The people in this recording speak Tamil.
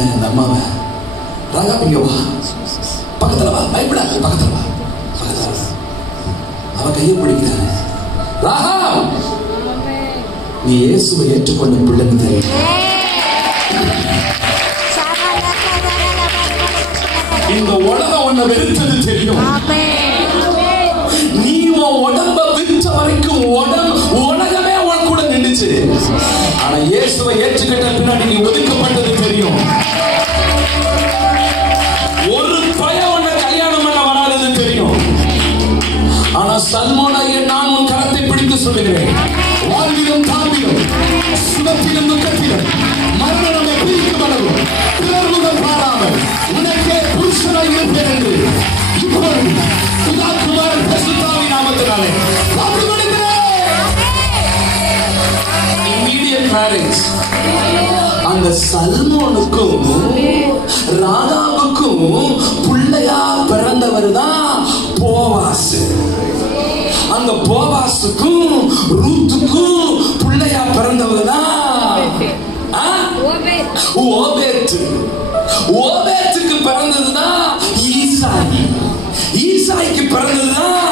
அந்த அம்மாவை, ராகா இங்க வா, பக்கத்துல வா, பயப்படாத, பக்கத்துல வா, பக்கத்துல வா. அவ கையை பிடிக்கிறாங்க. ராகா, நீ இயேசுவை ஏற்றுக்கொண்ட பிள்ளைன்னு தெரியும். இந்த உலகம் உன்னை வெறுத்தது தெரியும். நீ உன் உடம்ப விற்ற வரைக்கும் உலகமே உன் கூட நின்றுச்சு. ஆனா இயேசுவை ஏற்றுக்கிட்ட பின்னாடி நீ ஒதுக்கப்பட்டது தெரியும். ஒரு பையன் உன்னை கல்யாணம் பண்ண வராதது தெரியும். ஆனா சல்மோனாகிய நான் உன் கரத்தை பிடித்து சொல்லுகிறேன், வாழ்விலும் தாழ்விலும், சுகத்திலும் துக்கத்திலும், மரணம் பிரிக்கும் அளவு பிறர்முகம் பாராமல் உனக்கே புருஷனாய் இருப்பேன் என்று இப்பொழுது பிதா குமாரன் பரிசுத்தாவின் நாமத்தினாலே வாக்கு கொடுக்கிறேன். Immediate marriage. அந்த சல்மோனுக்கும் ராகாவுக்கும் பிள்ளையா பிறந்தவர் தான் போவாஸ். அந்த போவாசுக்கும் ரூத்துக்கும் பிள்ளையா பிறந்தவர் தான் ஓபேத்து. ஓபேத்துக்கு பிறந்ததுதான் ஈசாயி. ஈசாய்க்கு பிறந்ததுதான்